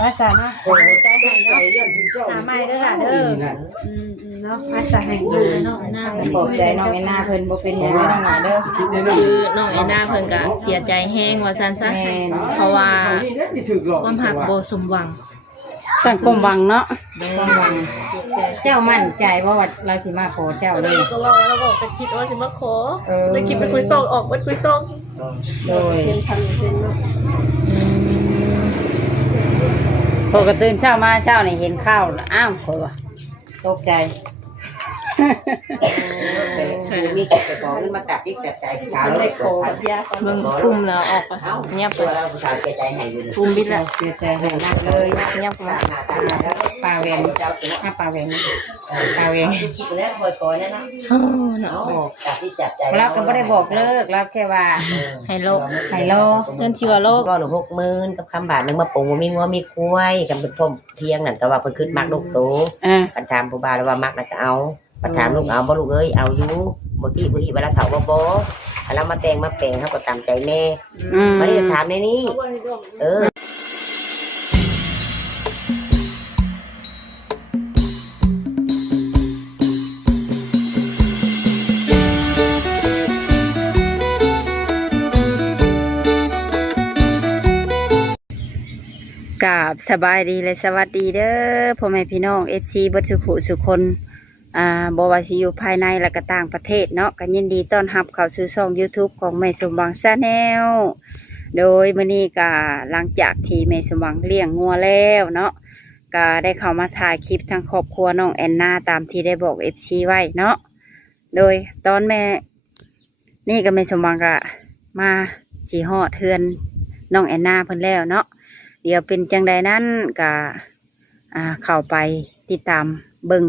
ภาษาเนาะใจให้เนาะหาใหม่เด้อล่ะเด้อเนาะภาษาให้อยู่เนาะหน้าเพิ่นปลอบใจน้องแอนนาเพิ่นบ่เป็นหยังน้องหลาเด้อคือน้องแอนนาเพิ่นก็เสียใจแห้งว่าซั่นซะเพราะว่าความหักบ่สมหวังตั้งความหวังเนาะความหวังเจ้ามั่นใจว่าเราสิมาขอเจ้าเลยก็ว่าเราบอกไปคิดว่าสิมาขอเลยคิดไปคุยซองออกไปคุยซองโดยพอกระตื่นเช้ามาเช้านี่เห็นข้าวอ้าวข่อยว่าตกใจมีแต่ของมาตัดที่ตัดใจสาวเลยโคเบิ่งปุ่มแล้วออกเงียบเลยเราสาวเสียใจให้อยู่ปุ่มบิดแล้วเสียใจให้นักเลยเงียบแล้วปลาแหวนเจ้าถึงปลาแหวนคิดแล้วคอยก่อนนะเนาะบอกตัดที่จับใจเราก็ไม่ได้บอกเลิกเราแค่ว่าไฮโลจนชีวโลกก็หนู60,000กับคำบาทนึงมาปรุงมีงัวมีควายกันเป็นพ่อเที่ยงนั่นแต่ว่าเพิ่นขึ้นมักลูกโตปัญชามผู้บ่าวแล้วว่ามักน่ะก็เอาปัญชามลูกเอาบ่ลูกเอ้ยเอาอยู่บ่ที่บ่อีเวลาเฒ่าบ่แล้วมาแต่งมาแปลงเฮาก็ตามใจแม่มาได้ถามในนี้กราบสบายดีและสวัสดีเด้อพ่อแม่พี่น้อง FC เบิดสุขุสุคนบ่ว่าสิอยู่ภายในและก็ต่างประเทศเนาะก็ยินดีต้อนรับเข้าสู่ช่อง YouTube ของแม่สมหวังชาแนลโดยมื้อนี้ก็หลังจากที่แม่สมหวังเลี้ยงงัวแล้วเนาะก็ได้เข้ามาถ่ายคลิปทางครอบครัวน้องแอนนาตามที่ได้บอก FC ไว้เนาะโดยตอนแม่นี่ก็แม่สมหวังก็มาสิฮอดเฮือนน้องแอนนาเพิ่นแล้วเนาะเดี๋ยวเป็นจังใดนั้นก็เข้าไปติดตามเบิ่ง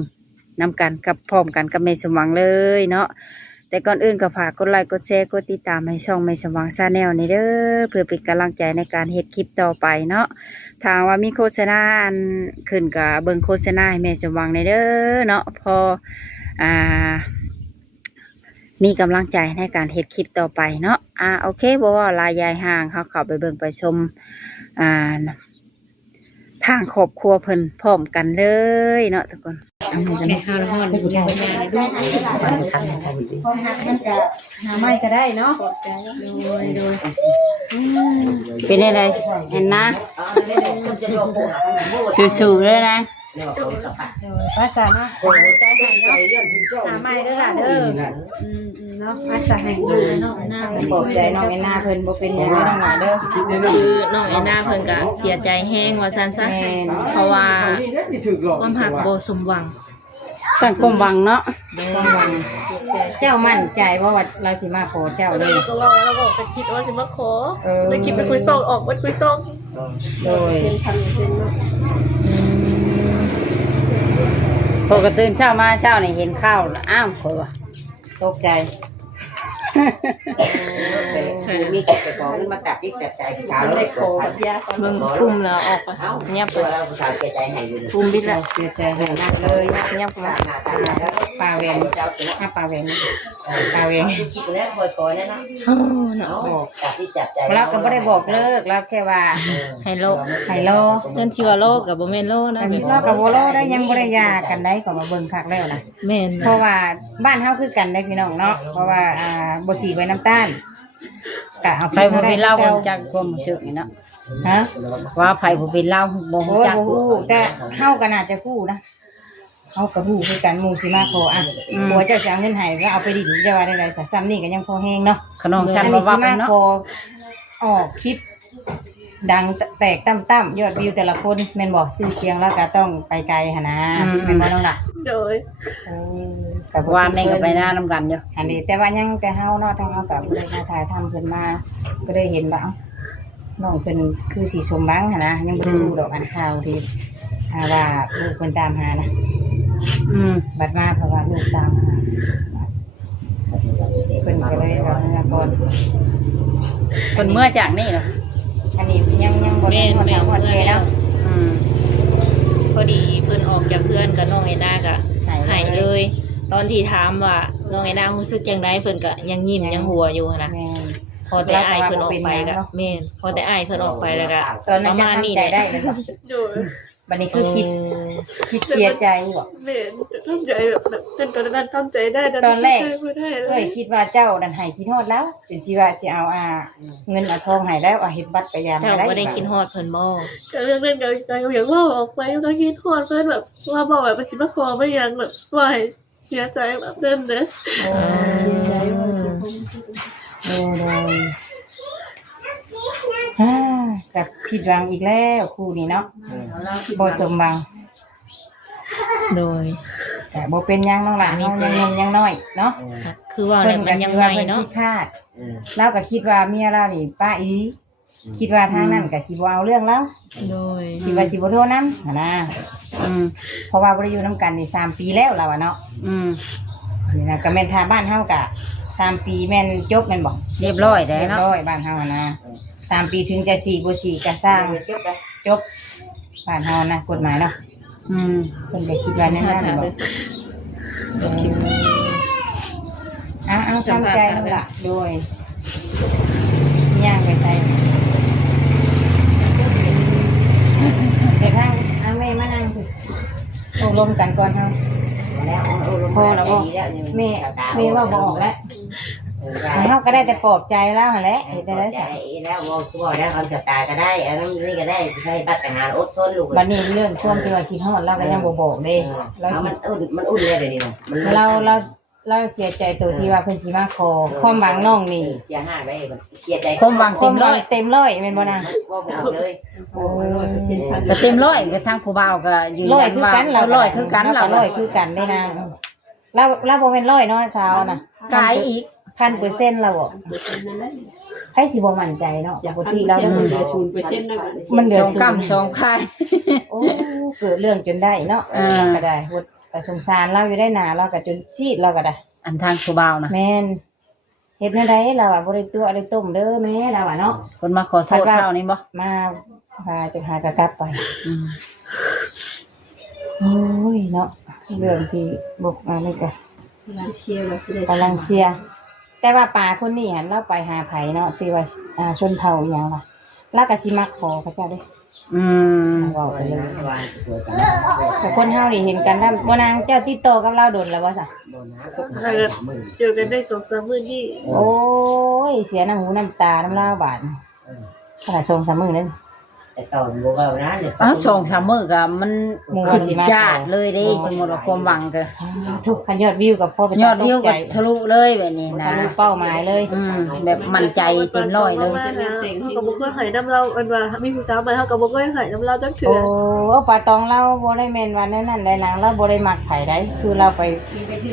นำกันกับพร้อมกันกับแม่สมหวังเลยเนาะแต่ก่อนอื่นก็ฝากกดไลค์กดแชร์กดติดตามให้ช่องแม่สมหวังชาแนลนี่เด้อเพื่อเป็นกำลังใจในการเฮ็ดคลิปต่อไปเนาะถ้าว่ามีโฆษณาอันขึ้นก็เบิ่งโฆษณาให้แม่สมหวังนี่เด้อเนาะพอมีกำลังใจในการเฮ็ดคลิปต่อไปเนาะโอเคบ่ว่าลายยายห่างเขาเข้าไปเบิ่งไปชมทางครอบครัวเพิ่นพร้อมกันเลยเนาะทุกคนแม่ข้าวแล้วพ่อผู้ชายด้วยหาไม้ก็ได้เนาะโดยเป็นอะไรเห็นนะสู้ๆเลยนะภาษาเนาะใจให้เนาะหาไม้เด้อล่ะเด้อเนาะภาษาให้อยู่เนาะหน้าเพิ่นปลอบใจน้องแอนนาเพิ่นบ่เป็นหยังน้องหลาเด้อคือน้องแอนนาเพิ่นก็เสียใจแห้งว่าซั่นซะเพราะว่าความหักบ่สมหวังตั้งความหวังเนาะความหวังเจ้ามั่นใจว่าเราสิมาขอเจ้าเลยก็ว่าเราบอกไปคิดว่าสิมาขอเลยคิดไปคุยซองออกไปคุยซองโดยพอกระตื่นเช้ามาเช้านี่เห็นข้าวอ้าวข่อยว่าตกใจมีแต่ของมาตัดที่ตัดใจสาวเลยโคเบิ่งปุ่มแล้วออกเงียบเลยเราสาวเสียใจให้อยู่ปุ่มบิดแล้วเสียใจให้นักเลยเงียบแล้วปลาแหวนเจ้าถึงปลาแหวนคิดแล้วคอยก่อนนะเนาะบอกตัดที่จับใจเราก็ไม่ได้บอกเลิกเราแค่ว่าไฮโลจนชีวโลกับบ่แม่นโลนะชีวกับโลได้ยังบ่ได้ยากันได้ก็มาเบิ่งคักแล้วนะแม่นเพราะว่าบ้านเฮาคือกันได้พี่น้องเนาะเพราะว่าบ่สีไว้น้ำตาลกะเอาไปบ่เป็นเล่าจากความรู้สึกนี่เนาะว่าไผบ่เป็นเล่าบ่ฮู้จักแต่เฮาก็น่าจะฮู้นะเฮาก็ฮู้คือกันหมู่สิมาขอผัวเจ้าสิเอาเงินให้ก็เอาไปดินจะว่าได้ๆซะซ้ำนี่ก็ยังพอแฮงเนาะขนมชั้นบ่ว่าเนาะออกคลิปดังแตกตั้มยอดวิวแต่ละคนแม่นบ่ชื่อเสียงแล้วก็ต้องไปไกลหั่นนะแม่นบ่น้องล่ะโดยกับวานนี่ก็ไปหน้านำกันอยู่อันนี้แต่ว่ายังแต่เฮาเนาะทางเฮาก็บ่ได้มาถ่ายทำเพิ่นมาก็ได้เห็นว่าน้องเพิ่นคือสิสมหวังหั่นนะยังบ่ได้รู้ดอกอันข่าวที่ว่าลูกเพิ่นตามหานะบัดมาเพราะว่าลูกตามหาเพิ่นก็เลยว่าเมื่อก่อนเพิ่นเมื่อจากนี่เนาะอันนี้ยังบ่ได้ฮอดแล้วพอดีเพิ่นออกจากเพื่อนกับน้องแอนนาก็หายเลยตอนที่ถามว่าน้องแอนนารู้สึกจังไดเพิ่นก็ยังยิ้มยังหัวอยู่นะ พอแต่อายเพิ่นออกไปก็แม่นพอแต่อายเพิ่นออกไปแล้วก็ ตอนนั้น ประ จะ มาณ ทำ นี้ ใจ แหละ ได้เลยบ่ โดย บัดนี้คือคิดเสียใจบ่ แม่ทำใจแบบเป็นตอนนั้นทำใจได้ ตอนแรก ไม่ได้เล เอ้ย ย คิดว่าเจ้าดันให้คิดฮอดแล้วเป็นสิว่าสิเอาเงินเอาทองให้แล้วเฮ็ดบัตรไปยาม เจ้า ได้ บ่ได้คิดฮอดเพิ่นบ่ ก็เรื่องนั้นก็อย่างว่าออกไปก็คิดทอดเพื่อนแบบว่าบอกแบบมันสิมาขอไม่ยังแบบว่าให้เสียใจแบบนั้นนะ โอ้โดยกับผิดหวังอีกแล้วคู่นี้เนาะบ่สมหวัง โดย แต่บ่เป็นหยังน้องหลานเฮายังหนุ่มยังน้อยเนาะ คือว่าแล้วมันยังใหม่เนาะ พิ่ก็คิดพลาดเราก็คิดว่าเมียเรานี่ป้าอีคิดว่าทางนั้นก็สิบ่เอาเรื่องแล้ว โดย คิดว่าสิบ่โทรนำนะเพราะว่าบ่ได้อยู่นํกันนี่3ปีแล้วเราอะเนาะนี่นะก็แม่นทาบ้านเฮาก็3ปีแม่นจบแม่นบ่ เรียบร้อยแล้ว เรียบ เนาะ ร้อยบ้านเฮานะ3ปีถึงจะ4บ่4ก็สร้างจบบ้านเฮานะกฎหมายเนาะเพิ่นก็คิดว่าแน่นอนบ่เอาทำใจนั่นล่ะโดยย่างไปใส่เดี๋ยวทางเอาแม่มานั่งสิอบรมกันก่อนเฮา พอแล้วบ่แม่ว่าบ่ออกแล้วเฮาก็ได้แต่ปลอบใจแล้วหั่นแหละเฮ็ดได้แล้ว ใจแล้วบอกแล้วคำจับตาก็ได้อันนั้นนี่ก็ได้ให้บัตรไปหาอดทนลูก บัดนี้เรื่องช่วงที่ว่าคิดฮอดเราก็ยังบ่บอกเด้เรา เอา สิ มันอุ่นเลยเดี๋ยวนี้นะมัน เราเสียใจตัวที่ว่าเพิ่นสิมาขอความหวังน้องนี่ เสียห้าไปเสียใจ ความหวัง ค เต็ วาม ม ห ร้ วั อง ย เต็มร้อยแม่นบ่นะ ว่าบอกเลย โอ้ ก็เต็มร้อยก็ทางผู้บ่าวก็ยืน ร้อย ยัน คือ ว่า กันเรา ร้อยคือกัน เรา เรา ร้อยคือกันเลยนะเราบ่แม่นร้อยเนาะเช้าน่ะ กายอีก 1,000%เราบ่ให้สิบ่มั่นใจเนาะปกติเรามันเหลือ ส 0 องกำสองคาย โอ้เกิดเรื่องจนได้เนาะ ก็ได้พุดแต่สงสารเราอยู่ได้หนาเราก็จนชีดเราก็ได้ อันทางผู้บ่าวนะ แม่นเฮ็ดแนวใดเราอ่ะบ่ได้ตัวได้ต้มเด้อแม่เราอ่ะเนาะ คนมาขอโทษเช้านี้บ่ มาพาจะหากระกลับไป อืม โอ้ยเนาะเรื่องที่บอกมานี่ก็กำลังเชียร์แต่ว่าป่าคนนี้หันเราไปหาไผเนาะที่ว่าชนเผ่าอหย่างว่าแล้วก็สิมักขอเขาเจ้าเด้ อืม เว้าไปเลยแต่คนเฮานี่เห็นกันได้บ่นางเจ้าติดต่อกับเราโดนแล้วบ่ซะ เจอกันได้2-3 มื้อนี่ โอ้ยเสียน้ำหูน้ำตาน้ำลาวบาดขนาด2-3 มื้อนั่น แต่ตอนบอกว่านะเนี่ย อ้าว2-3มื้อก็มัน หมู่ ขึ้น สิมา ญาติเลยเด้สมมุติว่าความหวังก็ ทุกคันยอดวิวกับพ่อเป็น ยอดวิว ใจ ก็ทะลุเลยแบบนี้นะ ทะลุเป้าหมายเลย แบบมั่นใจเต็มร้อยเลย เขาก็บ่เคยให้น้ำเราอันว่ามีผู้สาวมาเขาก็บ่เคยให้น้ำเราจักเทื่ โอ้ อ ปลาตองเราบ่ได้แม่นวันนั้นได้นางเราบ่ได้มักไผได้คือเราไป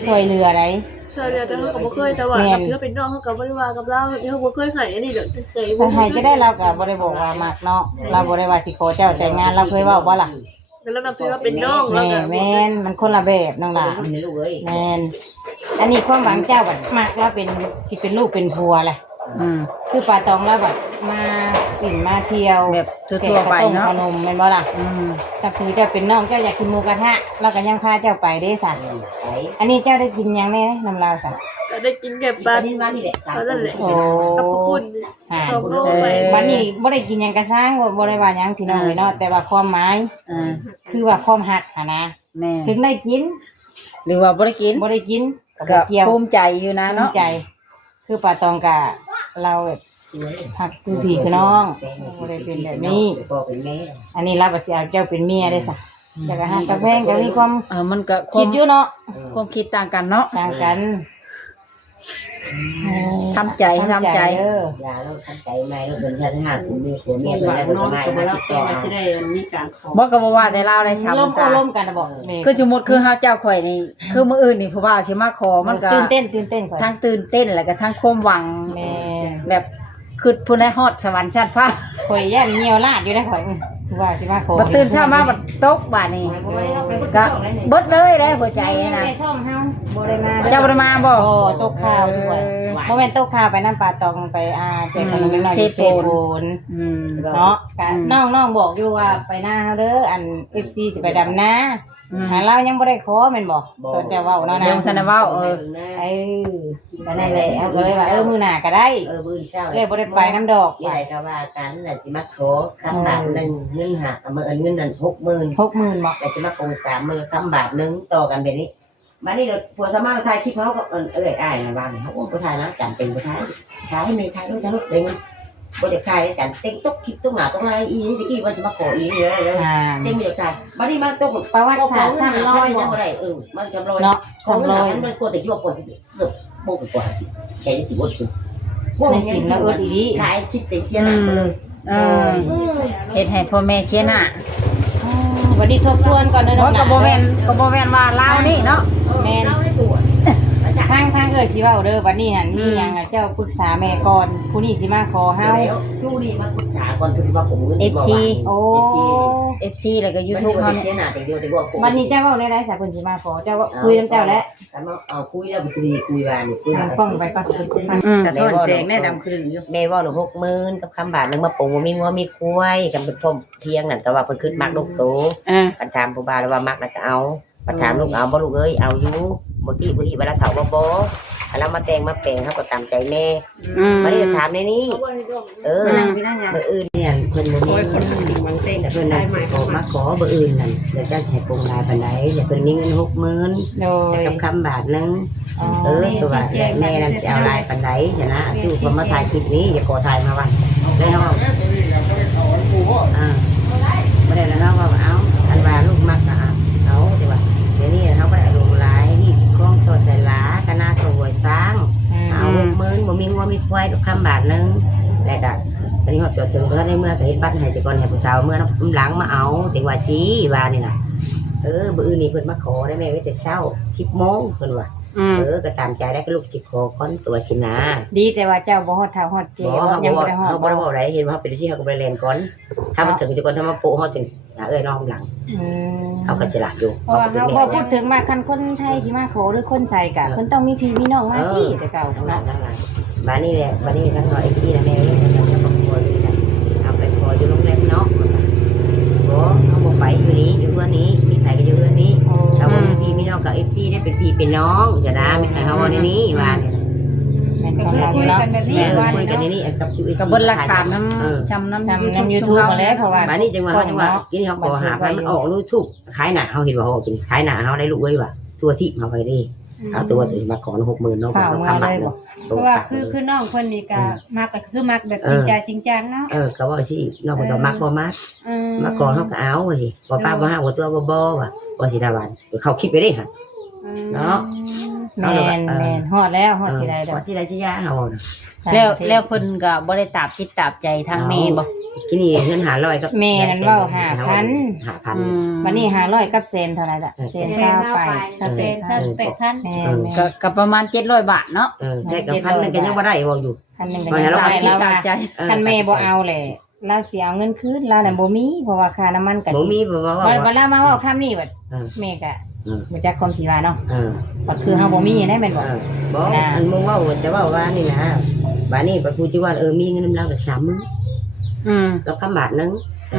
ช่วยเรือได้ ใช่แล้วแต่เขาก็บ่เคยแต่ว่าเทื่อเป็นน้องเขาก็บ่ได้ว่ากับเราเขาบ่เคยให้อันนี้ดอกเคย ถ้าให้จะได้เราก็บ่ได้บอกว่ามักเนาะเราบ่ได้ว่าสิขอเจ้าแต่งงานเราเคยเว้าบ่ล่ะ แล้วนับถือว่าเป็นน้องแล้วก็ แม่นมันคนละแบบน้องล่ะ มันลูกเอ้ย แม่นอันนี้ความหวังเจ้าบัดมักว่าเป็นสิเป็นลูกเป็นผัวแหละ อืม คือปลาตองแล้วแบบมาปิ่นมาเที่ยว แบบทั่วๆไปเนาะ ขนมแม่นบ่ล่ะ อืม ถ้าถือเจ้าเป็นน้องเจ้าอยากกินหมูกระทะเราก็ยังพาเจ้าไปได้สัตว์ ไป อันนี้เจ้าได้กินยังแน่น้ำลาวสัตว์ ก็ได้กินแค่ปลา นี่มาที่แหละสาม นั่นแหละ โอ้ กับพวกคุณ ห่า ชอบโลกไป วันนี้บ่ได้กินหยังกระซ้างบ่ได้ว่าหยังพี่น้องเลยเนาะแต่ว่าความหมาย อ่า คือว่าความหักหั้นนะ แม่ ถึงได้กิน หรือว่าบ่ได้กิน บ่ได้กิน ก็ เกี่ยว ภูมิใจอยู่นะ ภู เนาะ มิใจ คือปลาตองกะเราแบบหักคือพี่คือน้องบ่ได้เป็นแบบนี้ พ่อเป็นแม่ อันนี้เราก็สิเอาเจ้าเป็นเมียได้ซะแต่ก็หักกับแพงก็มีความ มันก็ควา คิ ม ดอยู่เนาะ ความคิดต่างกันเนาะ ต่างกัน ทำใจทำใจ เด้อ ยาเราทำใจไม่เราเป็นชาติหาคุณมีผัวเมียเป็นแล้วเป็นไม่มาติดต่อ บ่ก็บ่ว่าแต่เราได้สาม ร่ม ตา ร่มกันนะบอกแม่ คือสมมุติคือเฮาเจ้าข่อยนี่คือมื้ออื่นนี่ผู้บ่าวสิมาขอมันก็ ตื่นเต้นข่อย ทั้งตื่นเต้นแล้วก็ทั้งความหวัง แม่ แบบคือผู้ใดฮอดสวรรค์ชั้นฟ้า ข่อยย่านเหี่ยวลาดอยู่ได้ข่อยว่าสิมาขอ บ่ตื่นเช้ามาบ่ตกบาดนี้ก็เบิดเลยได้หัวใจนะ ในช่องเฮาบ่ได้มา เจ้าบ่ได้มาบ่ โอ้ตกข่าวด้วยบ่แม่นตกข่าวไปน้ำปลาตองไปแจกขนมน้อยๆเซโปน อืม เนาะน้องบอกอยู่ว่าไปหน้าเฮาเด้ออัน FC สิไปดำนา หาเรายังบ่ได้ขอแม่นบ่ตอนแต่เว้าแล้วนะ ยังทันได้เว้าก็นั่นแหละเอาก็เลยว่ามื้อหน้าก็ได้ มื้อเช้า เลยบ่ได้ไปน้ำดอก ที่ไหนก็ว่ากันน่ะสิมาขอคำบาทนึงเงินหาเอามาเงินนั่น60,000 60,000บ่ แต่สิมาปรุง30,000คำบาทนึงต่อกันแบบนี้บัดนี้เราผัวสามารถถ่ายคลิปเฮาก็อ้ายนะว่าเฮาบ่ถ่ายนะจันเป็นบ่ถ่ายให้มีถ่ายรูปได้เงินบ่ได้ถ่ายจันเต็งตกคลิปตรงหน้าตรงไหนอีนี่ตะกี้ว่าสิมาขออีนี่แล้วเต็งบ่ได้ถ่ายบัดนี้มาตก ประวัติศาสตร์300 ยังบ่ได้มัน300 เนาะ มันกดแต่สิว่าปวดสิเกือบบ่กว่าแค่สิบ่สุด ในสินแล้วเอิ้นอีหลี ขายคลิปเต็งเสียหน้าไปเลย เฮ็ดให้พ่อแม่เสียหน้า วันนี้ทบทวนก่อนเด้อ เพ น้อ ราะ ง ก็บ่แม่นว่าลาวนี่เนาะ แม่น เอาให้ตัว ทางเอ้ยสิเว้าเด้อวันนี้หั่นมีหยังเจ้าปรึกษาแม่ก่อนผู้นี้สิมาขอเฮา ดูนี่มาปรึกษาก่อนคือว่าผม FC โอ้ FC แล้วก็ YouTube YouTube เฮา เสี เนี่ย ยหน้าแต่เดียวแต่ว่าผม วันนี้เจ้าเว้าได้ๆสักเพิ่นสิมาขอเจ้าคุยนำเจ้าแล้ว เอาคุยแล้วคุยว่านี่คุย ป้องไปปัดฟัง สะท้อนแสงได้ดำครึ่งอยู่ แม่ว่า60,000กับคำบาทนึงมาปรุงว่ามีงัวมีควายกันเป็นพรมเที่ยงนั่นแต่ว่าเพิ่นขึ้นมักลูกโตกันถามผู้บ่าวว่ามักแล้วก็เอาปัญถามลูกเอาบ่ลูกเอ้ยเอาอยู่บ่ที่บ่ที่เวลาเฒ่าบ่แล้วมาแต่งมาแปลงเฮาก็ตามใจแม่มาได้ถามในนี้มื้ออื่นเนี่ยเพิ่นบ่มีคนติดมังเต้นเพิ่นน่ะมาขอเบอร์อื่นนั่นเดี๋ยวจะให้ปรุงลายปานใดเดี๋ยวเพิ่นมีเงิน60,000 โดย กับคำบาทนึงตัวว่าแม่นั่นสิเอาลายปานใดชนะคือผมมาถ่ายคลิปนี้อย่าขอถ่ายมาว่าได้เฮาบ่ได้แล้วเฮาว่าเอาอันว่าลูกมักก็เอาแต่ว่าเดี๋ยวนี้เฮาก็ได้ลงลายนี่กล้องสดใส่หลาคณะสวยสร้างเอา60,000บ่มีงัวมีควายกับคำบาทนึงแล้วก็ตอนนี้เฮาจดถึงก็ได้เมื่อก็เฮ็ดบัตรให้จักก่อนให้ผู้สาวเมื่อหลังมาเอาแต่ว่าสิว่านี่น่ะมื้ออื่นนี่เพิ่นมาขอได้แม่ไว้แต่เช้า 10:00 นเพิ่นว่าก็ตามใจได้ก็ลูกสิขอค้อนตัวสินะ ดีแต่ว่าเจ้าบ่ฮอดเฒ่าฮอดแก่ยังบ่ได้ฮอด เขาบ่ได้บอกอะไรเห็นว่าเป็นที่เขาก็ไปเรียนก่อนถ้ามันถึงจะก่อนถ้ามาโปะเขาถึงน้อมหลังเขาก็ฉลาดอยู่ เพราะว่าเฮาบ่พูดถึงมาคันคนไทยสิมาขอหรือคนใส่ก็เพิ่นต้องมีพี่มีน้องมาที่แต่เก่า ทั้งนั้ เนาะ นบ้านนี้แหละบ้านนี้ทั้งไอ้ที่นะแม่เอาไปขออยู่โรงแรมเนาะเขาบอกไปอยู่นี้อยู่เรื่องนี้มีใครก็อยู่เรื่องนี้เขาบอกพี่มีน้องกับเอฟซีได้เป็นพี่เป็นน้องชนะมีใครเขาบอกในนี้ว่า แม่นของเราเนาะ คุยกันในนี้กับ ก็เบิ่นราคาน้ำชำน้ำ YouTube มาแล้วเพราะว่า บ้านนี้จังหวะเขาจังหวะกินเขาขอหาพันมันออกลูกทุกขายหนาเขาเห็นว่าเขาเป็นขายหนาเขาได้ลูกเว้ยว่ะตัวที่เขาไปได้เอาตัวอื่นมาขอ60,000น้องก็ทำบัตรเนาะ เพราะว่าคือน้องเพิ่นนี่ก็มักก็คือมักแบบจริงใจจริงจังเนาะ ก็ว่าสิน้องก็มักบ่มักมาขอเขาก็เอาว่าสิบ่ป้าบ่ห้าบ่ตัวบ่ว่ะว่าสิดาวันเขาคิดไปได้ค่ะเนาะ แม่นฮอดแล้วฮอดสิได้ดอก ว่าสิได้สิยาเฮา แล้วเพิ่นก็บ่ได้ตาบจิตตาบใจทางแม่บ่ ที่นี่เงิน500กับ แม่นั่นเว้า5,000วันนี้500กับเซนเท่าไหร่ล่ะเซน20ไป เซน8,000 แม่ ก็ประมาณ700 บาทเนาะ แต่กับ1,000นึงก็ยังบ่ได้บ่อยู่ คันนึงก็ยังได้แล้วว่าคันแม่บ่เอาแหละเราสิเอาเงินคืนเราน่ะบ่มีเพราะว่าค่าน้ำมันก็ บ่มีบ่ว่า เวลามาเว้าคำนี้บัดแม่ก็บ่จักความสิว่าเนาะก็คือเฮาบ่มีได้แม่นบ่ บ่อันมึงว่าจะว่านี่นะบ้านนี้ไปพูดที่ว่ามีเงินนำเราได้30,000กับคำบาทนึง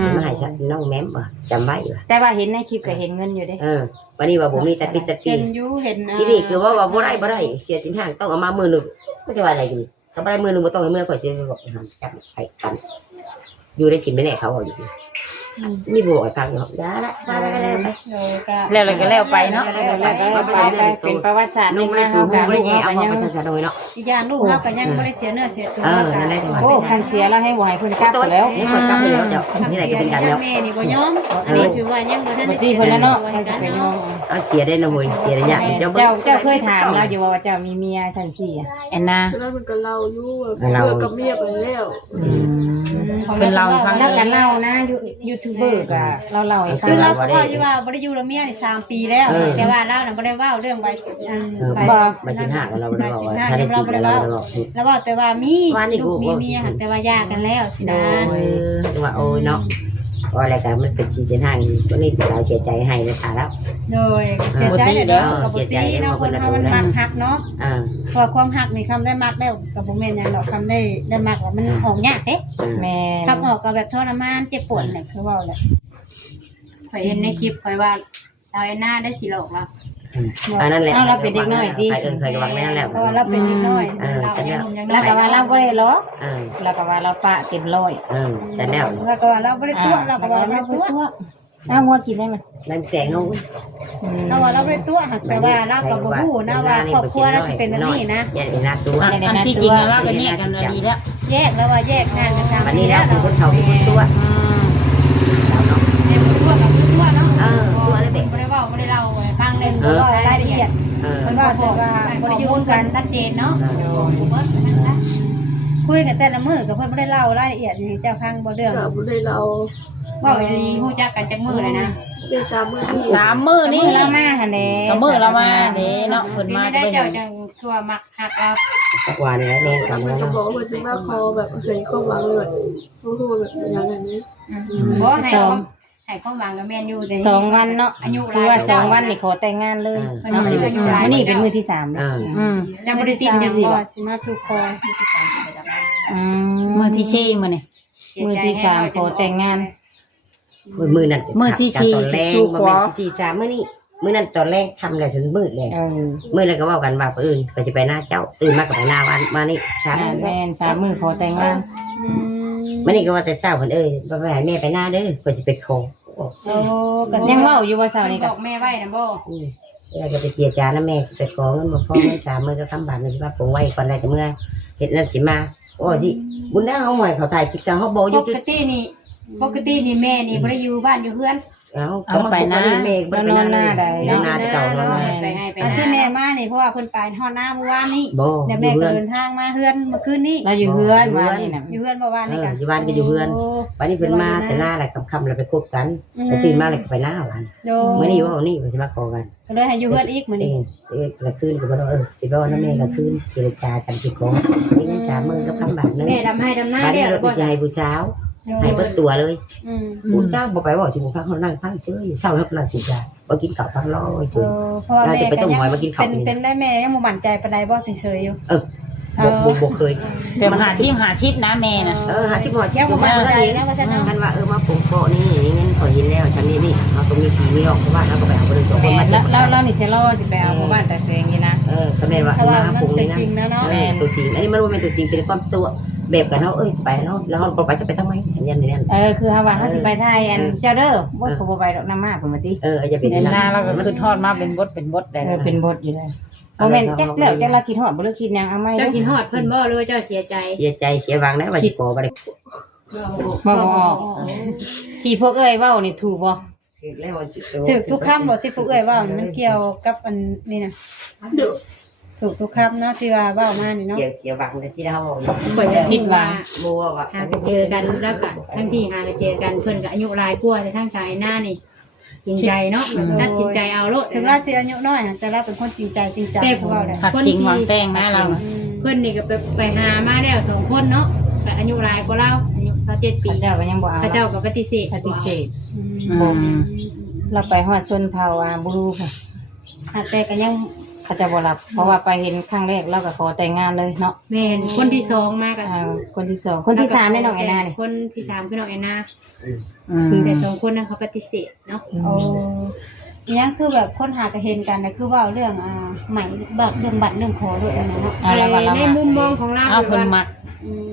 สิมาให้ฉันน้องแม่มบ่จำไว้ว่ะ แต่ว่าเห็นในคลิปก็เห็นเงินอยู่เด้ วันนี้ว่าบ่มีตัดปี เห็นอยู่เห็น ที่นี่คือว่าบ่ได้เสียสินทางต้องเอามามือนึงก็จะว่าอะไรกันถ้าบ่ได้มือนึงบ่ต้องให้มือข่อยสิบอกให้จับไปกันอยู่ได้สินไม่แน่เขาเอาอยู่มีบ่ให้ฟังอยู่ได้ละไป แล้วก็แล้วไปเนาะ แล้วก็ไปเป็นประวัติศาสตร์ นุ่ นึ ม ง ไม่ นะ ถู เฮาก ก็ บ่ ลู ได้ ก แย่ เฮา เอา ก็ มา ยัง ประชาชนเนาะ อีกอย่างลูกเราก็ยังบ่ได้เสียเนื้อเสียตัว นั่นแหละ โอ้คันเสียแล้วให้บ่ให้เพิ่นกลับไปแล้ว นี่คนกลับไปแล้วเดี๋ยวนี่แหละก็เป็นการแล้ว แม่นี่บ่ยอมอันนี้ถือว่ายังบ่ทัน บ่ ได้ จี้เพิ่นแล้วเนาะเพิ่นจะไปยอม เอาเสียได้นะเว้ยเสียได้ยากเจ้า เจ้าเคยถามเราอยู่ว่าเจ้ามีเมียชั้น4อ่ะ แอนนา แล้วมันก็เล่าอยู่ว่าเลิกกับเมียไปแล้ว เป็นเราฟัง แล้วกันเล่านะยูทูบเบอร์ก็เล่าให้ฟัง คือเราก็ว่าอยู่ว่าบ่ได้อยู่กับเมียนี่3ปีแล้วแต่ว่าเราน่ะบ่ได้เว้าเรื่องใบ ใบสินห้าเราบ่ได้บอกว่าถ้าได้จิตเราบ่ได้บอก แล้วบอกแต่ว่ามีลูกมีเมียแต่ว่าหย่ากันแล้วสินะ ว่าโอ้ยเนาะว่าอะไรกันมันเป็นชีสินห้าตัวนี้สาวเสียใจให้นะคะแล้ว โดยเสียใจเด้อกับบ่ตีเนาะคนเฮามันมักฮักเนาะเพราะความฮักนี่คำได้มักแล้วก็บ่แม่นหยังดอกคำได้มักว่ามันออกยากเด้ แม่ ขับออกก็แบบทรมานเจ็บปวดเนี่ยคือว่าแหละข่อยเห็นในคลิปข่อยว่า สาวหน้าได้สิหลอกเรา อันนั้นแหละ เราเป็นเด็กน้อยที่ เคยระวังนั่นแหละ เพราะว่าเราเป็นนิดน้อย ฉันแล้ว แล้วก็ว่าเราบ่ได้หรอก เออ แล้วก็ว่าเราปะเต็มร้อย ฉันแล้ว แล้วก็ว่าเราไม่ได้ตัวเราก็ว่าเราไม่ได้ตัว อ้าวงัวกินได้มั้ย นั่นแสงเอา เราว่าเราไม่ได้ตัวหักแต่ว่าเรากับบ่ฮู้นะว่าครอบครัวเราสิเป็นแบบนี้นะ อย่าเป็นนักตัว อันที่จริงแล้วเราก็แยกกันดีแล้ว แยกแล้วว่าแยกงานกันทำ วันนี้นะคือคนเขาเป็นคนตัว เด็กตัวกับตัวเนาะ ตัวแล้วเด็ก ไม่ได้เว้าไม่ได้เล่าฟังเล่นบ่ว่ารายละเอียดมันว่าแต่ว่าบ่ได้อยู่กันชัดเจนเนาะคุยกันแต่ละมื้อกับเพิ่นบ่ได้เล่ารายละเอียดให้เจ้าฟังบ่เรื่อง ก็บ่ได้เรา เว้าอีหลีฮู้จักกันจักมื้อเลยนะ ได้3 มื้อ 3 มื้อนี่ เรามาหั่นแหละ ก็มื้อเรามาเด้เนาะเพิ่นมา ได้ เบิ่ง เจ้าจังทั่วมักฮักเอา จักวานี่แหละแน่กัน มัน แล้ว ก็บอกว่าสิมาขอแบบเคยความหวังเลยโอ้โหแบบอย่างนั้นนี้ บ่ให้ความหวังกับแม่นอยู่แต่ 2 วันเนาะคือว่า2 วันนี่ขอแต่งงานเลยเนาะมื้อนี้เป็นมื้อที่3แล้ว จังบ่ได้ติดหยังบ่สิมาสู่คอ มื้อที่4มื้อนี่ มื้อที่3ขอแต่งงาน มือนั่น มื้อที่สี่ ตอนแรก สู่ขอ มื้อที่3มื้อนี้มื้อนั้นตอนแรกทำแล้วจนมืดเลยมื้อนั้นก็เว้ากันว่าอื่นก็สิไปหน้าเจ้าตื่นมาก็ไปหน้าวันมานี่ช้า แม่น3มื้อขอแต่งงาน มื้อนี้ก็ว่าแต่เช้าเพิ่นบ่ไปให้แม่ไปหน้าเด้อก็สิไปขอ โอ้ก็ ยังเว้าอยู่ว่าเช้านี้ บ ก็ อกแม่ไว้นะบ่ แล้วก็ไปเจียจานะแม่สิไปขอเงินบ่พอเงิน3มื้อก็คำบาทนึงสิว่าปงไว้ก่อนได้แต่เมื่อเฮ็ดนั่นสิมาโอ้สิบุญนาเฮาหอยเขาถ่ายคลิปจังเฮาบ่อ ป ยู่ กตินี่แม่นี่บ่ได้อยู่บ้านอยู่เฮือน เอาไปนะแม่บ่ไปนอนหน้าใดหน้าแต่เก่าเนาะ ไปให้ไป ที่แม่มานี่เพราะว่าเพิ่นไปฮอดหน้าเมื่อวานนี้ บ่ เดี๋ยวแม่ก็เดินทางมาเฮือนเมื่อคืนนี้ เราอยู่เฮือนว่านี่น่ะ อยู่เฮือนเมื่อวานนี่กัน อยู่บ้านก็อยู่เฮือนวันนี้เพิ่นมาแต่หน้าแหละค่ำๆแล้วไปคบกันแล้วตื่นมาแล้วก็ไปหน้าวัน โย มื้อนี้ว่านี่สิมาขอกัน ก็เลยให้อยู่เฮือนอีกมื้อนี้ กลางคืนก็บ่ได้สิบ่นำแม่กลางคืนสิได้จากันสิขอนี่เงิน30,000กับคำบาทนึง แม่ดำให้ดำหน้า บัด เด้ นี้ อ เรา บ่ จะให้ผู้สาวให้เบิดตัวเลย ผู้เจ้าบ่ไปบอกสิบ่พักเขานั่งพักเฉยเช้าแล้วนั่งกินยาบ่กินข้าวพักรอเฉย เพราะว่าแม่ จะไปต้มหอยมากินข้าว เป็นได้แม่ยังบ่มั่นใจปานใดบ่เฉยๆอยู่ บ่เคย แบบหาชีพนะแม่น่ะ หาสิบ่เที่ยว บ่ บ่ มั่ มาน ใจ เลย นะว่าซั่นเนาะ ท่านว่ามาปลูกเกาะนี่เงินขอยินแล้วฉันนี่เฮาต้องมีที่มีออกเพราะว่าเราก็ไปเอาคนอื่น2คน แม่ มา แล้วนี่สิรอสิไปเอาหมู่บ้านตาแสงนี่นะ ก็แม่ว่า เพราะว่า มา มัน ปลูก เป็น นี่นะ จริงนะเนาะ ตัวจริงอันนี้มันบ่แม่นตัวจริงเป็นความตัวแบบกันเฮาจะไปเนาะแล้วเฮาก็ไปจะไปทำไมอันนี้ คือเฮาว่าเฮาสิไปไทยอันเจ้าเด้อบ่เขาบ่ไปดอกน้ำมากเพิ่นว่าติ จะเป็น เดือนหน้าเราก็คือทอดมาเป็นบดได้ เป็นบทอยู่เลยบ่แม่นจักแล้วจักละคิดฮอดบ่ได้คิดหยังเอาไหม เจ้ากินฮอดเพิ่นบ่หรือว่าเจ้าเสียใจ เสียใจเสียหวังนะว่าสิขอบ่ได้ บ่ออกที่พวกเอ้ยเว้านี่ถูกบ่ แล้วว่าสิ ถูกทุกคำบ่ที่ผู้เอ้ยว่ามันเกี่ยวกับอันนี้นะถูกทุกคำเนาะที่ว่าเว้ามานี่เนาะ เสียหวังแต่ที่เรา เพิ่นผิดว่า บัวว่า หาไปเจอกันแล้วก็ทั้งที่หาไปเจอกันเพิ่นก็อายุหลายกว่าแต่ทั้งสายหน้านี่จริงใจเนาะตัดสินใจเอาโลด ถึงเราสิอายุน้อยแต่เราเป็นคนจริงใจจริงจังพวกเราเลย ผักจริงหวังแต่งนะเรา เพิ่นนี่ก็ไปหามาแล้ว2คนเนาะแต่อายุหลายกว่าเราอายุ27ปี เจ้าก็ยังบ่เอา พระเจ้าก็ปฏิเสธ ปฏิเสธเราไปฮอดชนเผ่าบูรูค่ะ แต่ก็ยัง เขาจะบ่รับเพราะว่าไปเห็นครั้งแรกเราก็ขอแต่งงานเลยเนาะ แม่นคนที่2มากัน คนที่2คนที่3ได้น้องแอนนานี่ คนที่3คือน้องแอนนา คือ แต่2คนนั้นเขาปฏิเสธเนาะ โอ้ยังคือแบบคนหากระเห็นกันนะคือว่าเรื่องใหม่บัตรเรื่องขอด้วยนะเนาะ ในมุมมองของเรา เอาคนมัก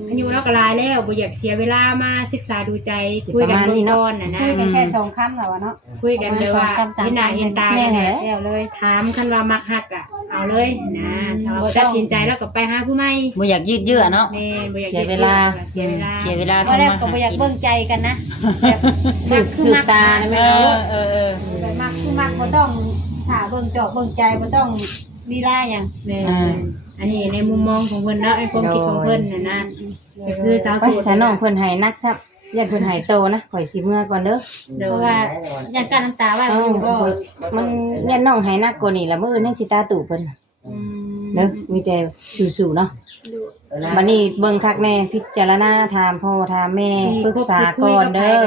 อายุเราก็หลายแล้วบ่อยากเสียเวลามาศึกษาดูใจคุยกันเบื้องต้นน่ะนะ คุยกันแค่2คำแล้วเนาะ คุยกันเลยว่าเห็นหน้าเห็นตา แม่ กัน เดียวเลย ถามคันว่ามักฮักอ่ะเอาเลยนะถ้าว่าตัดสินใจแล้วก็ไปหาผู้ใหม่ บ่อยากยืดเยื้อเนาะ แม่บ่อยาก เสียเวลา เสียเวลา เสียเวลา ก็แรกก็บ่อยากเบิ่งใจกันนะแบบคือมัก ตา เอ ไม่เอา อ แบบมักคือมักบ่ต้องถ้าเบิ่งจอกเบิ่งใจบ่ต้องลีลาหยัง แม่อันนี้ในมุมมองของเพิ่นเนาะไอ้ความคิดของเพิ่นน่ะนะก็คือสาว ไป โสด ใส่น้องเพิ่นให้นักจับยันเพิ่นให้โตนะข่อยสิเมื่อก่อนเด้อ เพราะว่าอย่างการน้ำตาว่า เอ้า อยู่ก็ มันยันน้องให้นักกว่านี้ละมื้ออื่นยังสิตาตู่เพิ่นเด้อมีแต่สู้ๆเนาะบัดนี้เบิ่งคักแน่พิจารณาถามพ่อถามแม่ปรึกษาก่อนเด้อ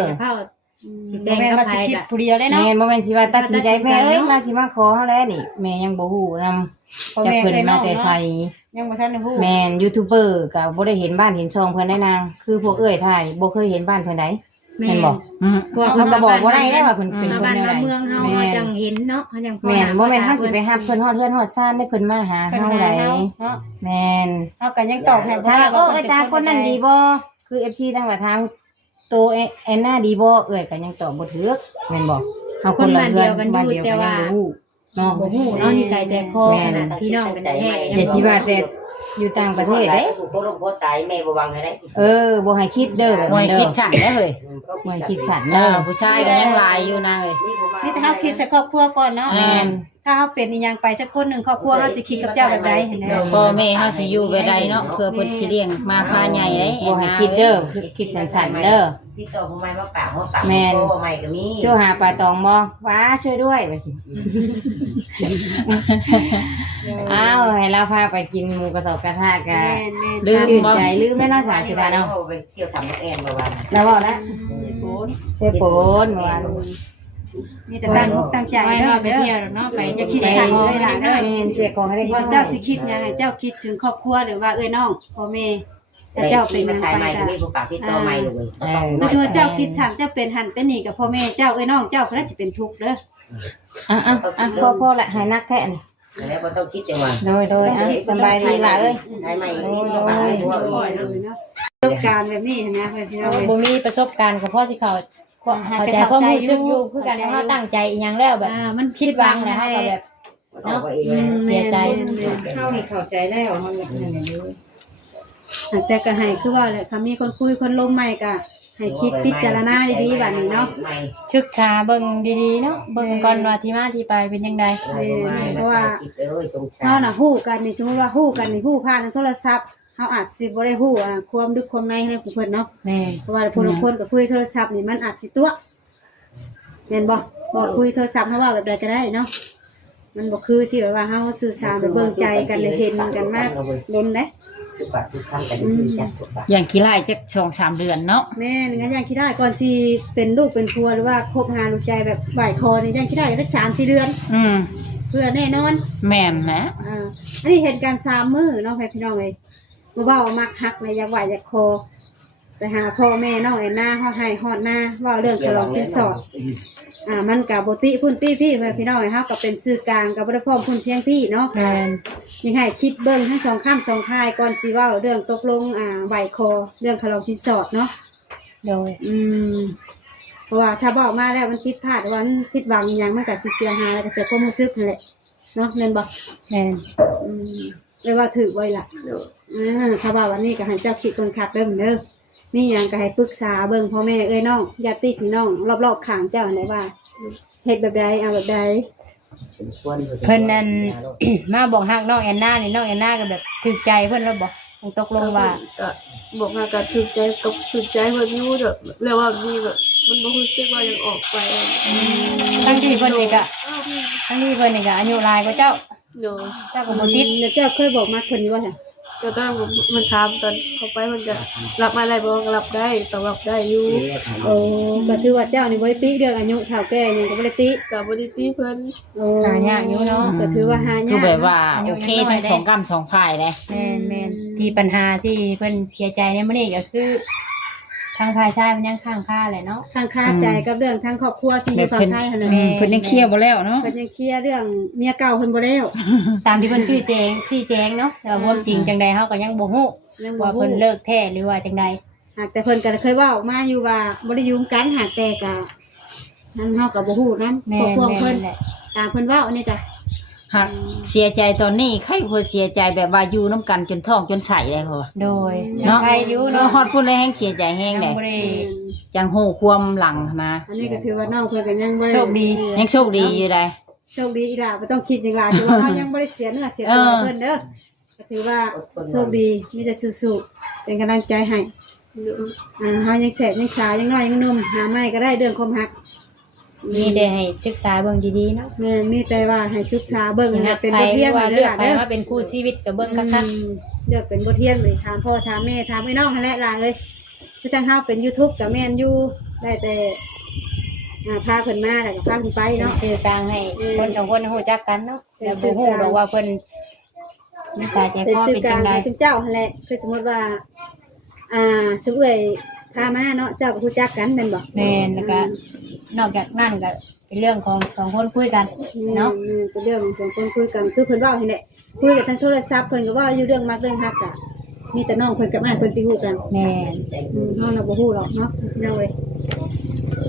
สิแต่ แม่ ง มา กับ สิ ไผ คิด ก็ ผู้เดียวได้เนาะ แม่นบ่แม่นสิว่าตัดสินใจแม่เอ้ยเราสิมาขอเฮาแล้วนี่แม่ยังบ่ฮู้นำ เพราะ จัก แม่ เพิ่น เคย มา เนาะ แต่ใส่ ยังบ่ทันได้ฮู้ แม่นยูทูบเบอร์ก็บ่ได้เห็นบ้านเห็นช่องเพิ่นได้นางคือพวกเอ้ยถ่ายบ่เคยเห็นบ้านเพิ่นใด แม่นบ่เขาก็บอกบ่ได้ได้ว่าเพิ่นเป็นคน บ้าน แนว มา ใด เมืองเฮาเฮาจังเห็นเนาะเฮาจังพอ แม่นบ่แม่นเฮาสิไปรับเพิ่นฮอดเฮือนฮอดซ่านได้เพิ่นมาหา เพิ่น เฮา หา ได้ เฮาเนาะ แม่น เฮาก็ยังตอบให้บ่ ถ้า ได้ โอ้เอ้ยตาคนนั้นดีบ่คือ FC ตั้งแต่ทางโตแอนนาดีบ่เอ้ยก็ยังตอบบ่ถูกแม่นบ่เฮาคนละเฮือนบ้านเดียวกันยังบ่ฮู้เนาะ บ่ฮู้เนาะนิสัยใจคอขนาดพี่น้องกันแท้ อย่าสิว่าแต่อยู่ต่างประเทศเด้ ผูกโคลงโคตายแม่บ่วังให้ได้ บ่ให้คิดเด้อแบบ บ่ นี้ ให้ เด้ คิ อ ดฉันได้เฮ้ย บ่ให้คิดฉัน เอ เด้อ อผู้ชายก็ยังหลายอยู่นางเอ้ย นี่แต่เฮาคิดใส่ครอบครัวก่อนเนาะ แม่น ถ้าเฮาเป็นอีหยังไปสักคนหนึงครอบครัวเฮาสิคิดกับเจ้าแบบใดเห็นไหม พ่อแม่เฮาสิอยู่แบบใดเนาะเพื่อเพิ่นสิเลี้ยงมาพาใหญ่ได้ บ่ให้คิดเด้อคิดสั่นๆเด้อ ที่โตของไม้มาปากหัวปาก แม่น โตใหม่ก็มี โทรหาป้าตองบ่ว้าช่วยด้วยว่าสิอ้าวให้เราพาไปกินหมูกระสอบกระทะกัน ลืม ชื่น บ่ ใจลืมแม่น้องสาวสุดาเนาะ ไปเที่ยวทำนกแอนมาวัน แล้วบอกแล้วเฮ้ยโปนเมื่อวาน มีแต่ตั้งอกตั้งใจ ไม่ เด้อ เนาะไป เด้ เที่ยว อ เนาะไป จะคิดสั่งเลยล่ะเด้อ เจ๊ของให้ได้ ว่าเจ้าสิคิดหยังให้เจ้าคิดถึงครอบครัวหรือว่าเอ้ยน้องพ่อแม่ถ้าเจ้าเป็น มั มัน น ขาย ไป ใหม่ก็ ก็ มีผู้ปากที่โตใหม่เลย คือถือว่าเจ้าคิดสั่งเจ้าเป็นหันเป็นนี่กับพ่อแม่เจ้าเอ้ยน้องเจ้าก็ได้สิเป็นทุกข์เด้อ พ่อละหายนักแค่นี้ แล้วก็ต้องคิดจังหวะ โดยสบายดีล่ะเอ้ย ขายใหม่มีผู้ปากที่ตัว ปล่อยเลยเนาะประสบการณ์แบบนี้นะพี่น้อง บ่มีประสบการณ์กับพ่อสิเขาเข้าใจความรู้สึกอยู่คือกันว่าตั้งใจอีหยังแล้วแบบ มัน ผิดหวังนะเฮาก็แบบ เนาะเอง เสียใจ เข้า เข้าใจแล้วเฮาเนี่ยนั่นแหละ แต่ก็ให้คือว่าแหละค่ะมีคนคุยคนลมใหม่ก็ให้คิดพิจารณาดีๆบัดนี้เนาะ ศึกษาเบิ่งดีๆเนาะเบิ่งก่อนว่าที่มาที่ไปเป็นจังได๋ เพราะว่าเฮาน่ะฮู้กันนี่สมมุติว่าฮู้กันนี่ฮู้ผ่านทางโทรศัพท์เฮาอาจสิบ่ได้ฮู้ความลึกความในให้ผู้เพิ่นเนาะ แม่ เพราะว่าคนละคนก็คุยโทรศัพท์นี่มันอาจสิตัวเห็นบ่คุยโทรศัพท์เฮาว่าแบบใดก็ได้เนาะมันบ่คือที่แบบว่าเฮาสื่อสารแบบเบิ่งใจกันเลยเห็นกันมากล้นเด้ ทุกปากทุกคำแต่ซื้อจักทุกปาก อย่างกี่ไร่จัก 2-3 เดือนเนาะ แม่นงั้นยังคิดได้ก่อนสิเป็นลูกเป็นครัวหรือว่าคบหาดูใจแบบบ่ายคอนี่ยังคิดได้สัก3-4 เดือน เพื่อแน่นอน แม่นนะ อันนี้เห็นการ3 มื้อเนาะพี่น้องเอ้ยบ่เว้ามักฮักเลยอยากไหวอยากคอไปหาพ่อแม่น้องไอ้หน้าเฮาให้ฮอดหน้าเว้าเรื่องฉลองสินสอดมันก็บ่ติพุ่นติพี่พี่น้องเอ้ยเฮาก็เป็นสื่อกลางก็บ่ได้พร้อมพุ่นเพียงที่เนาะ แม่น ยังให้คิดเบิ่งทั้งสองข้ามสองคายก่อนสิเว้าเรื่องตกลงไหวคอเรื่องฉลองสินสอดเนาะ โดย เพราะว่าถ้าบอกมาแล้วมันผิดพลาดวันผิดหวังอหย่างมันก็สิเสียหายแล้วก็เสียความรู้สึกนั่นแหละเนาะเงินบอก แม่น เลยว่าถือไว้ล่ะถ้าว่าวันนี้ก็ให้เจ้าคิดคนคักเด้อเด้อนี่ยังก็ให้ปรึกษาเบิ่งพ่อแม่เอ้ยน้องญาติพี่น้องรอบๆข้างเจ้าไหนว่าเฮ็ดแบบใดเอาแบบใด เพิ่นนั่น มาบอกฮักน้องแอนนานี่น้องแอนนาก็แบบถูกใจเพิ่นแล้วบอกตกลงว่า ก็บอกมาก็ถูกใจกับถูกใจเพิ่นอยู่แบบแล้วว่ามีแบบมันบ่รู้สึกว่ายังออกไป ทั้งที่เพิ่นนี่ก็อายุหลายกว่าเจ้า เนาะ เจ้าก็บ่ติด แล้วเจ้าเคยบอกมาคนนี้ว่าไง ก็ต้องมันถามตอนเข้าไปมันก็รับมาได้บ่รับได้ตอบรับได้อยู่ โอ้ก็ถือว่าเจ้านี่บริติเรื่องอายุเท่าแก่ยังก็บริติ ก็บ่ได้ตีเพิ่น โอ้ หายากอยู่เนาะ ก็ถือว่าหายาก คือแบบว่าโอเคทั้งสองกำสองฝ่ายเลย แม่นที่ปัญหาที่เพิ่นเสียใจในมื้อนี้ก็คือทางฝ่ายชายเพิ่นยังข้างค่าแหละเนาะ ทางคาใจกับเรื่องทางครอบครัวที่อยู่ฝั่งไทยหั่นน่ะ เพิ่นยังเคลียร์บ่แล้วเนาะ เพิ่นยังเคลียร์เรื่องเมียเก่าเพิ่นบ่แล้ว ตามที่เพิ่นชี้แจงเนาะแต่ว่าความจริงจังใดเฮาก็ยังบ่ฮู้ ยังบ่ ว่า ฮู้ เพิ่นเลิกแท้หรือว่าจังใด หากแต่เพิ่นก็เคยเว้ามาอยู่ว่าบ่ได้ยุ่งกันหากแต่ก็นั่นเฮาก็บ่ฮู้นำ แม่ ครอบครัวเพิ่น แหละ ตามเพิ่นเว้าอันนี้จ้ะ หากเสียใจตอนนี้ใครบ่เสียใจแบบว่าอยู่น้ำกันจนท้องจนใส่เลยเขาว่า โดย เนาะ ใครอยู่ เนาะ เนาะ ฮอดพูดเลยแฮงเสียใจแฮง ยัง เลย บ่ได้ จังโหความหลังมา อันนี้ก็ถือว่าน้องเพิ่นก็ยังบ่ได้ โชคดี ยังโชคดีอยู่ได้ โชคดีอีหล่าบ่ต้องคิดอย่างหล่าถือว่าเฮายังบ่ได้เสียเนื้อเสียตัวเพิ่นเด้อก็ถือว่าโชคดีมีแต่สู้ๆเป็นกำลังใจให้เฮายังแสบยังสาวยังน้อยยังหนุ่มหาใหม่ก็ได้เรื่องความรัก มีได้ให้ศึกษาเบิ่งดีๆเนาะ แม่มีแต่ว่าให้ศึกษาเบิ่ง นั ให้ ก เป็น ไป บทเรียน ว่า ให้ เลื เลื อ อก ก ไป เด้อ มาเป็นคู่ชีวิตกับเบิ่งคัก เลือกเป็นบทเรียนเลยถามพ่อถามแม่ถามไอ้น้องนั่นแหละล่ะเอ้ยคือทางเฮาเป็น YouTube ก็แม่นอยู่ได้แต่พาเพิ่นมาแล้วก็พาเพิ่นไป ๆเนาะ เนาะ สื่อกลางให้คนสองคนรู้จักกันเนาะแต่บ่ฮู้ดอกว่าเพิ่นนิสัยใจ เป็น คอ สื่อ เป็น ก จั ลาง งได๋ ให้ซึ่งเจ้าหั่นแหละคือสมมุติว่าสมมุติ พามาเนาะเจ้าก็รู้จักกันแม่นบ่ แม่นแล้วก็นอกจากนั้นก็เป็นเรื่องของสองคนคุยกันเนาะ เป็นเรื่องของสองคนคุยกันคือเพิ่นเว้าให้แหละคุยกันทางโทรศัพท์เพิ่นก็เว้าอยู่เรื่องมักเรื่องฮักจ้ะมีแต่น้องเพิ่นกับอ้ายเพิ่นสิฮู้กัน แม่น เฮาน่ะบ่ฮู้หรอกเนาะพี่น้องเอ้ย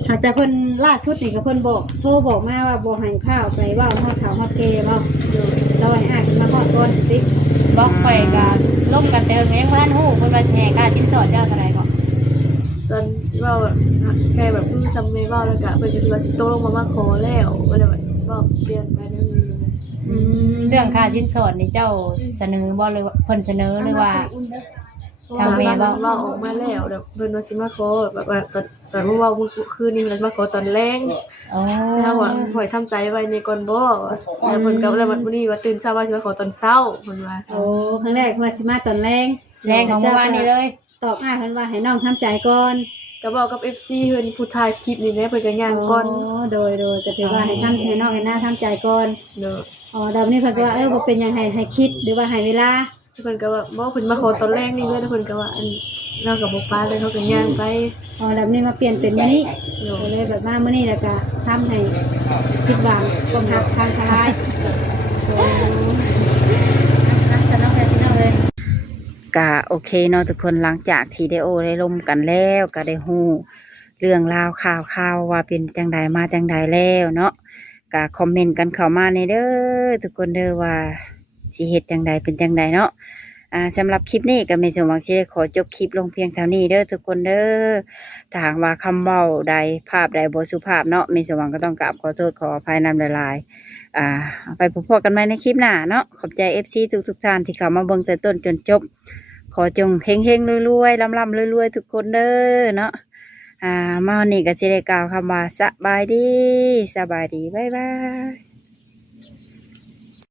หากแต่เพิ่นล่าสุดนี่ก็เพิ่นบอกโทรบอกมาว่าบ่ให้ข้าวไปเว้าฮอดข่าวฮอดเกเว้าเราให้อ้ายเพิ่นมาฮอดก่อนติ บอกไปก็ล่มกันแต่ยังบ่ทันฮู้เพิ่นว่าสิให้ค่าสินสอดเจ้าเท่าใดก็ ตอนเว่าแบบแค่แบบซัมเมย์เว่าแล้วก็เพิ่นก็สิว่าสิโตลงมาขอแล้วก็เลยแบบว่าเปลี่ยนไปได้เลย เรื่องค่าสินสอดนี่เจ้าเสนอบ่หรือว่าเพิ่นเสนอหรือว่า ทางเมย์เว้า ว่าออกมาแล้วแบบเพิ่นว่าสิมาขอแบบว่าตอนเมื่อวานคืนนี้มันมาขอตอนแรง อ๋อ ถ้าว่าหอยทำใจไว้ในก่อนบ่แล้วเพิ่นก็แล้ววันนี้ว่าตื่นเช้าว่าสิมาขอตอนเช้าเพิ่นว่า โอ้ครั้งแรกเพิ่นว่าสิมาตอนแรง แรงของเมื่อวานนี้เลย ตอบอ้ายเพิ่นว่าให้น้องทำใจก่อน ก็บอกกับ FC เพิ่นผู้ถ่ายคลิปนี่แหละเพิ่นก็ย่างก่อน โดยจะถือว่าให้ทำให้น้องให้หน้าทำใจก่อน เด้อ อ๋อดาวนี้เพิ่นก็ว่าบ่เป็นหยังให้คิดหรือว่าให้เวลา เพิ่นก็ว่าบ่เพิ่นมาขอตอนแรกนี่เลยแล้วเพิ่นก็ว่าอันเราก็บ่ปาเลยเขาก็ย่างไป อ๋อดาวนี้มาเปลี่ยนเป็นมื้อนี้ เนาะ ก็เลยแบบมามื้อนี้แล้วก็ทำให้คิดหวังความหักทางทลายโอ้รักษาน้องแพทย์พี่น้องเลย ก็โอเคเนาะทุกคนหลังจากที่ได้โอได้ลมกันแล้วก็ได้ฮู้เรื่องราวข่าวว่าเป็นจังใดมาจังใดแล้วเนาะก็คอมเมนต์กันเข้ามาในเด้อทุกคนเด้อว่าสิเฮ็ดจังใดเป็นจังใดเนาะสำหรับคลิปนี้ก็ไม่สมหวังสิได้ขอจบคลิปลงเพียงเท่านี้เด้อทุกคนเด้อถ้าหากว่าคำเว้าใดภาพใดบ่สุภาพเนาะไม่สมหวังก็ต้องกราบขอโทษขออภัยนำหลายๆไปพบกันใหม่ในคลิปหน้าเนาะขอบใจ FC ทุกท่านที่เข้ามาเบิ่งแต่ต้นจนจบ ขอจงเฮงเฮงรวยๆร่ำๆรวยๆทุกคนเด้อเนาะมาวันนี้ก็จะได้กล่าวคำว่าสบายดีบ๊ายบาย